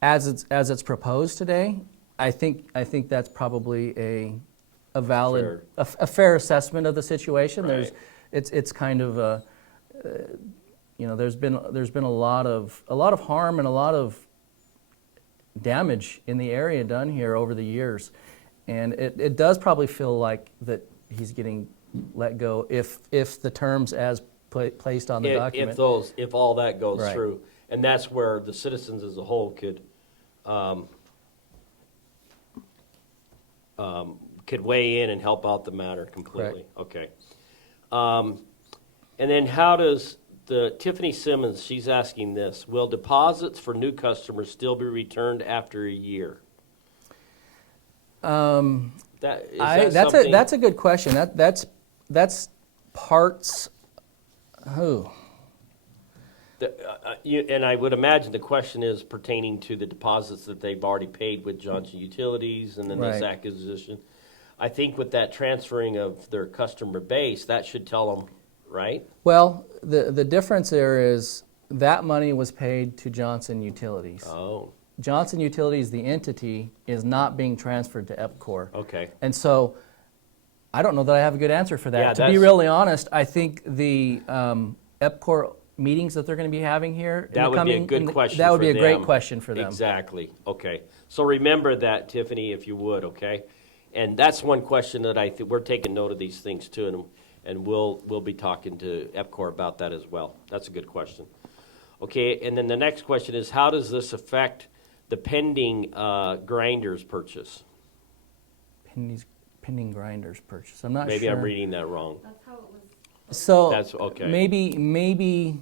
as it's proposed today, I think that's probably a valid, a fair assessment of the situation. Right. It's kind of there's been a lot of harm and a lot of damage in the area done here over the years, and it does probably feel like that he's getting let go if the terms as placed on the document. If all that goes Right. through, and that's where the citizens as a whole could weigh in and help out the matter completely. Okay. And then how does Tiffany Simmons, she's asking this, will deposits for new customers still be returned after a year? That's a good question. That's parts. And I would imagine the question is pertaining to the deposits that they've already paid with Johnson Utilities and then this Right. acquisition. I think with that transferring of their customer base, that should tell them, right? Well, the difference there is that money was paid to Johnson Utilities. Oh, Johnson Utilities, the entity, is not being transferred to EPCOR. okay. And so I don't know that I have a good answer for that. Yeah, to be really honest, I think the EPCOR meetings that they're going to be having here That would be a good question that would for be a great them. question for them. Exactly. Okay. So remember that, Tiffany, if you would, okay? And that's one question that I think we're taking note of these things too, and we'll be talking to EPCOR about that as well. That's a good question. Okay, and then the next question is, how does this affect the pending grinders purchase. Pending grinders purchase. I'm not Maybe sure. I'm reading that wrong. That's how it was. So That's okay. maybe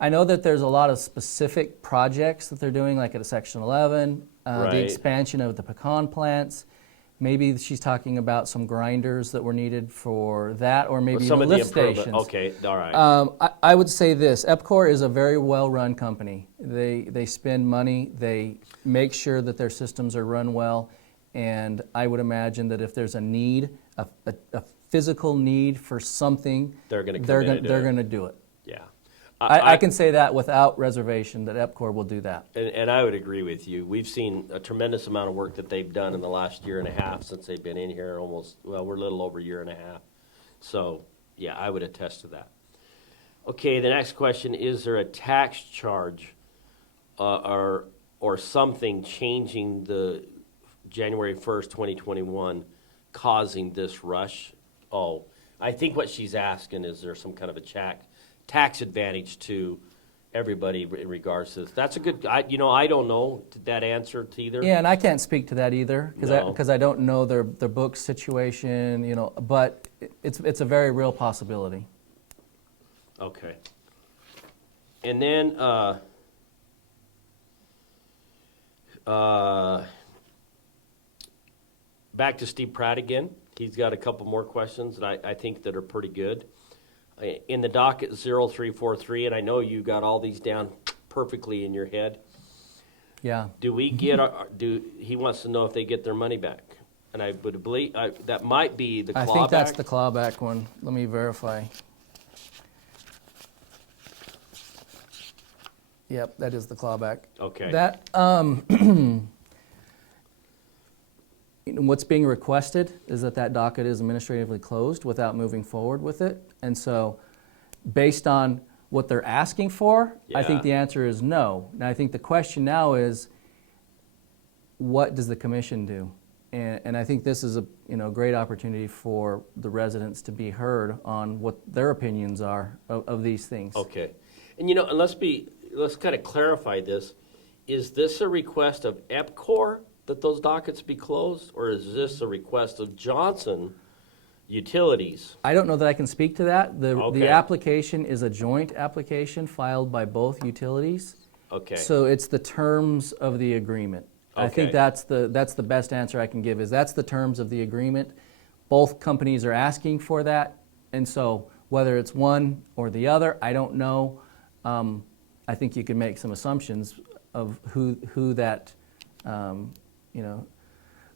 I know that there's a lot of specific projects that they're doing, like at a Section 11, Right. the expansion of the pecan plants. Maybe she's talking about some grinders that were needed for that, or maybe Some the of the lift improvement. stations. Okay, all right. I would say this: EPCOR is a very well-run company. They spend money. They make sure that their systems are run well, and I would imagine that if there's a need, a physical need for something, They're gonna they're commit to they're it. going to do it. Yeah. I can say that without reservation that EPCOR will do that. And I would agree with you. We've seen a tremendous amount of work that they've done in the last year and a half since they've been in here. We're a little over a year and a half. So, yeah, I would attest to that. Okay, the next question: is there a tax charge or something changing the January 1st, 2021, causing this rush? Oh, I think what she's asking is there some kind of a tax advantage to everybody in regards to this. That's a good, I don't know that answer to either. Yeah, and I can't speak to that either No. because I don't know their book situation, but it's a very real possibility. Okay. And then, back to Steve Pratt again. He's got a couple more questions that I think that are pretty good. In the docket 0343, and I know you got all these down perfectly in your head. Yeah. Do we get he wants to know if they get their money back. And I would believe that might be the clawback. I think that's the clawback one. Let me verify. Yep, that is the clawback. Okay. That what's being requested is that docket is administratively closed without moving forward with it. And so based on what they're asking for, I think Yeah. the answer is no. Now I think the question now is, what does the commission do? And I think this is a great opportunity for the residents to be heard on what their opinions are of these things. Okay. And let's kind of clarify this. Is this a request of EPCOR that those dockets be closed, or is this a request of Johnson Utilities? I don't know that I can speak to that. Okay. The application is a joint application filed by both utilities. Okay. So it's the terms of the agreement. I think Okay. that's the best answer I can give is that's the terms of the agreement. Both companies are asking for that, and so whether it's one or the other, I don't know. I think you can make some assumptions of who that,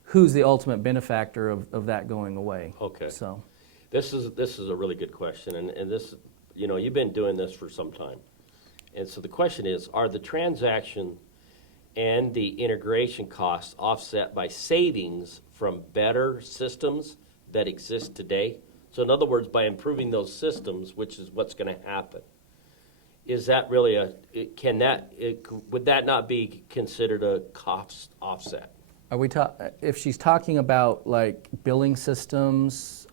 who's the ultimate benefactor of that going away. Okay. So, This is a really good question, and this, you've been doing this for some time. And so the question is, are the transaction and the integration costs offset by savings from better systems that exist today? So in other words, by improving those systems, which is what's going to happen, is that really would that not be considered a cost offset? are we if she's talking about like billing systems,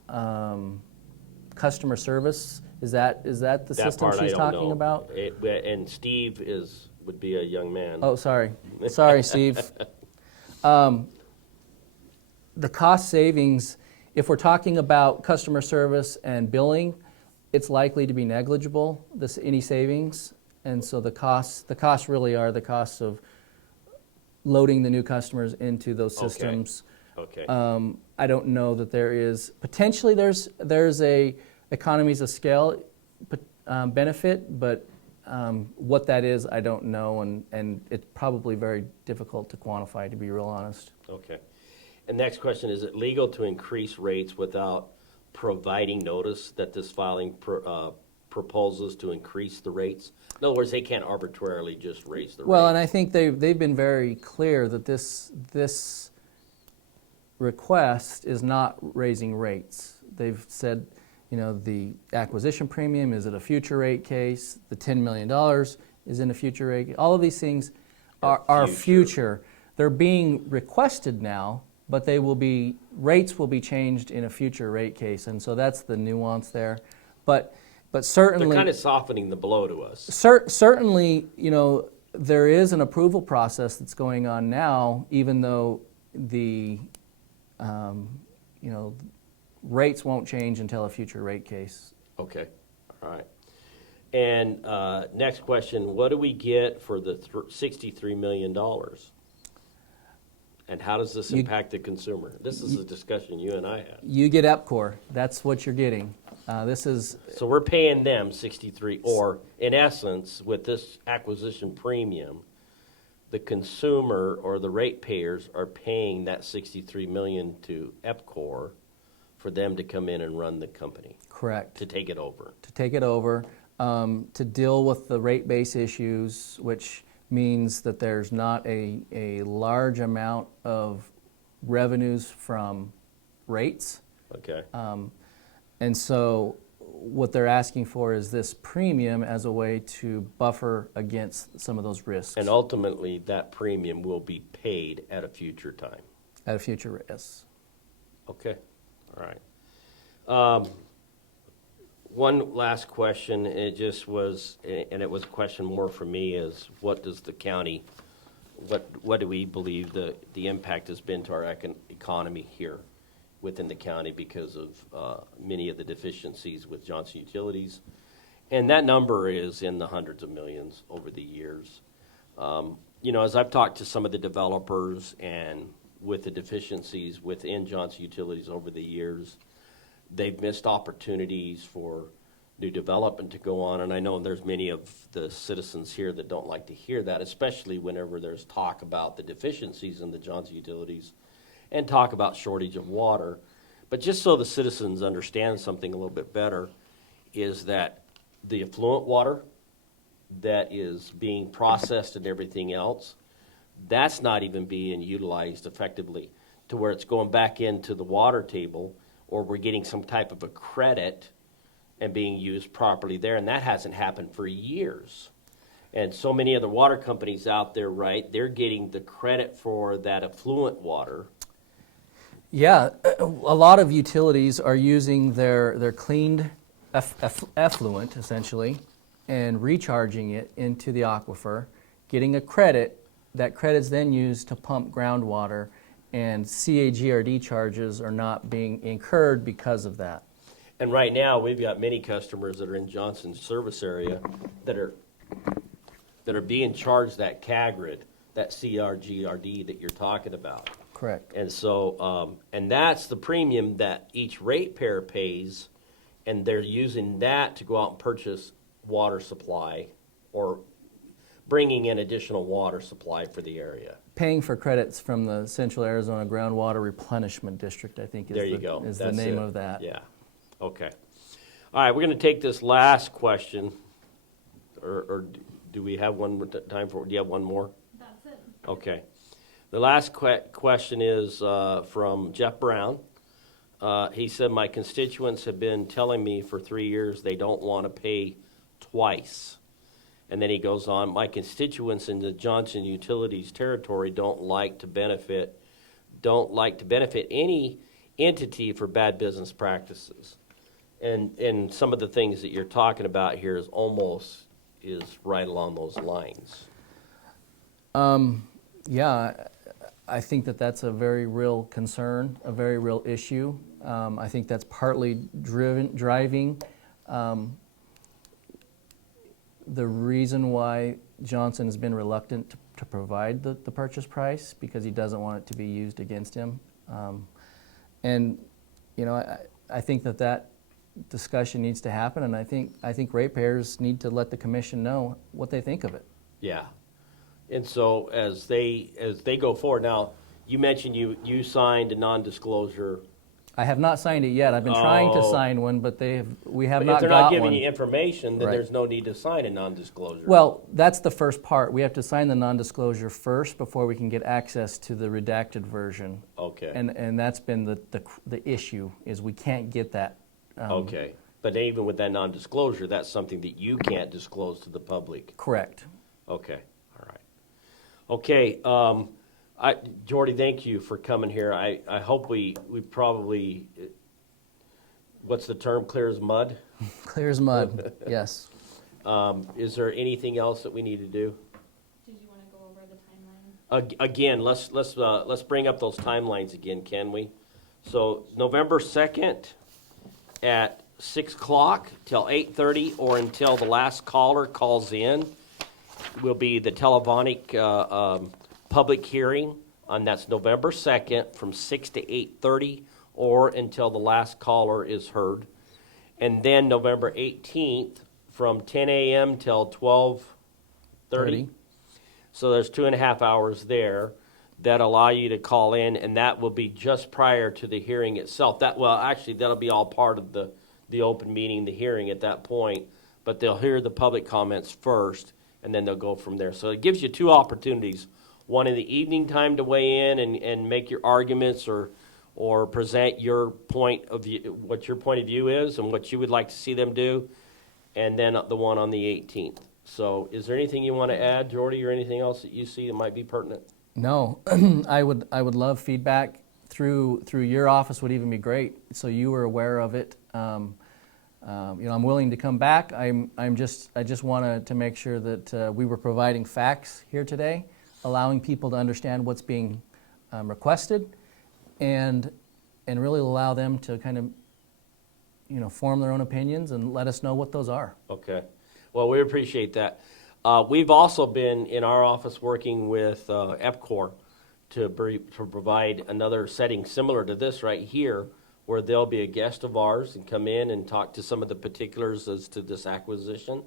customer service, is that the That system part I she's don't talking know. about? And Steve would be a young man. Oh, sorry, Steve. The cost savings, if we're talking about customer service and billing, it's likely to be negligible, any savings. And so the costs really are the costs of loading the new customers into those Okay. systems. Okay. I don't know that potentially there's a economies of scale benefit, but what that is, I don't know, and it's probably very difficult to quantify, to be real honest. Okay. And next question, is it legal to increase rates without providing notice that this filing proposes to increase the rates? In other words, they can't arbitrarily just raise the rates. Well, and I think they've been very clear that this request is not raising rates. They've said, the acquisition premium is at a future rate case, the $10 million is in a future rate case. All of these things are future. They're being requested now, but rates will be changed in a future rate case, and so that's the nuance there. But certainly, they're kind of softening the blow to us. certainly, There is an approval process that's going on now, even though the, you know, rates won't change until a future rate case. Okay, all right. And next question, what do we get for the $63 million? And how does this impact the consumer? This is a discussion you and I had. You get EPCOR. That's what you're getting. This is So we're paying them 63, or in essence, with this acquisition premium, the consumer or the ratepayers are paying that 63 million to EPCOR for them to come in and run the company, correct. to take it over. To take it over, to deal with the rate base issues, which means that there's not a large amount of revenues from rates. Okay. And so what they're asking for is this premium as a way to buffer against some of those risks. And ultimately, that premium will be paid at a future time. At a future risk. Okay, all right. One last question, it just was, and it was a question more for me, is what does the county, what do we believe the impact has been to our economy here within the county because of many of the deficiencies with Johnson Utilities? And that number is in the hundreds of millions over the years. You know, as I've talked to some of the developers and with the deficiencies within Johnson Utilities over the years, they've missed opportunities for new development to go on, and I know there's many of the citizens here that don't like to hear that, especially whenever there's talk about the deficiencies in the Johnson Utilities and talk about shortage of water. But just so the citizens understand something a little bit better, is that the effluent water that is being processed and everything else, that's not even being utilized effectively to where it's going back into the water table, or we're getting some type of a credit and being used properly there, and that hasn't happened for years. And so many other water companies out there, right, they're getting the credit for that effluent water. Yeah, a lot of utilities are using their cleaned effluent, essentially, and recharging it into the aquifer, getting a credit. That credit's then used to pump groundwater, and CAGRD charges are not being incurred because of that. And right now, we've got many customers that are in Johnson's service area that are being charged that CAGRD, that CRGRD that you're talking about. Correct. And so, and that's the premium that each ratepayer pays, and they're using that to go out and purchase water supply or bringing in additional water supply for the area. Paying for credits from the Central Arizona Groundwater Replenishment District, I think is the name of that. Yeah. Okay. All right, we're going to take this last question, or do we have one more time for? Do you have one more? That's it. Okay. The last question is from Jeff Brown. He said, my constituents have been telling me for 3 years they don't want to pay twice. And then he goes on, my constituents in the Johnson Utilities territory don't like to benefit any entity for bad business practices. And some of the things that you're talking about here is right along those lines. Yeah, I think that's a very real concern, a very real issue. I think that's partly driving the reason why Johnson has been reluctant to provide the purchase price, because he doesn't want it to be used against him. And you know, I think that discussion needs to happen, and I think ratepayers need to let the commission know what they think of it. Yeah. And so as they go forward, now you mentioned you signed a non-disclosure. I have not signed it yet. I've been trying to sign one, but we have not got one. If they're not giving you information, then Right. there's no need to sign a non-disclosure. Well, that's the first part. We have to sign the non-disclosure first before we can get access to the redacted version. Okay. And that's been the issue, is we can't get that. Okay. But even with that non-disclosure, that's something that you can't disclose to the public. Correct. Okay. All right. Okay. Jordy, thank you for coming here. I hope we probably, what's the term, clear as mud? Clear as mud, yes. Is there anything else that we need to do? Did Again, let's bring up those timelines again, can we? So November 2nd at 6 o'clock till 8:30, or until the last caller calls in, will be the telephonic public hearing, and that's November 2nd from 6 to 8:30, or until the last caller is heard. And then November 18th from 10 a.m. till 12:30. So there's 2.5 hours there that allow you to call in, and that will be just prior to the hearing itself. That'll be all part of the open meeting, the hearing at that point, but they'll hear the public comments first, and then they'll go from there. So it gives you two opportunities, one in the evening time to weigh in and make your arguments or present your point of view, what your point of view is and what you would like to see them do, and then the one on the 18th. So is there anything you want to add, Jordy, or anything else that you see that might be pertinent? No, I would love feedback through your office would even be great. So you were aware of it. I'm willing to come back. I just wanted to make sure that we were providing facts here today, allowing people to understand what's being requested, and really allow them to kind of form their own opinions and let us know what those are. Okay. Well, we appreciate that. We've also been in our office working with EPCOR to provide another setting similar to this right here, where they'll be a guest of ours and come in and talk to some of the particulars as to this acquisition,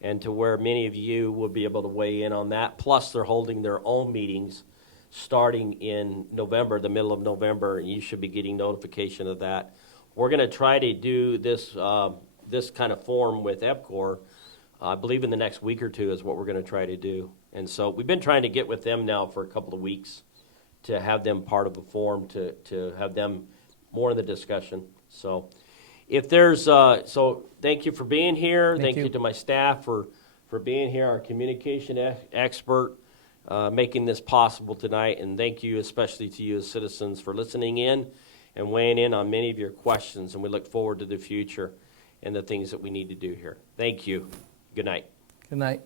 and to where many of you will be able to weigh in on that. Plus, they're holding their own meetings starting in November, the middle of November, and you should be getting notification of that. We're going to try to do this this kind of form with EPCOR. I believe in the next week or two is what we're going to try to do. And so we've been trying to get with them now for a couple of weeks to have them part of the forum, to have them more in the discussion. So if there's, so thank you for being here. Thank you to my staff for being here, our communication expert, making this possible tonight. And thank you especially to you as citizens for listening in and weighing in on many of your questions. And we look forward to the future and the things that we need to do here. Thank you. Good night. Good night.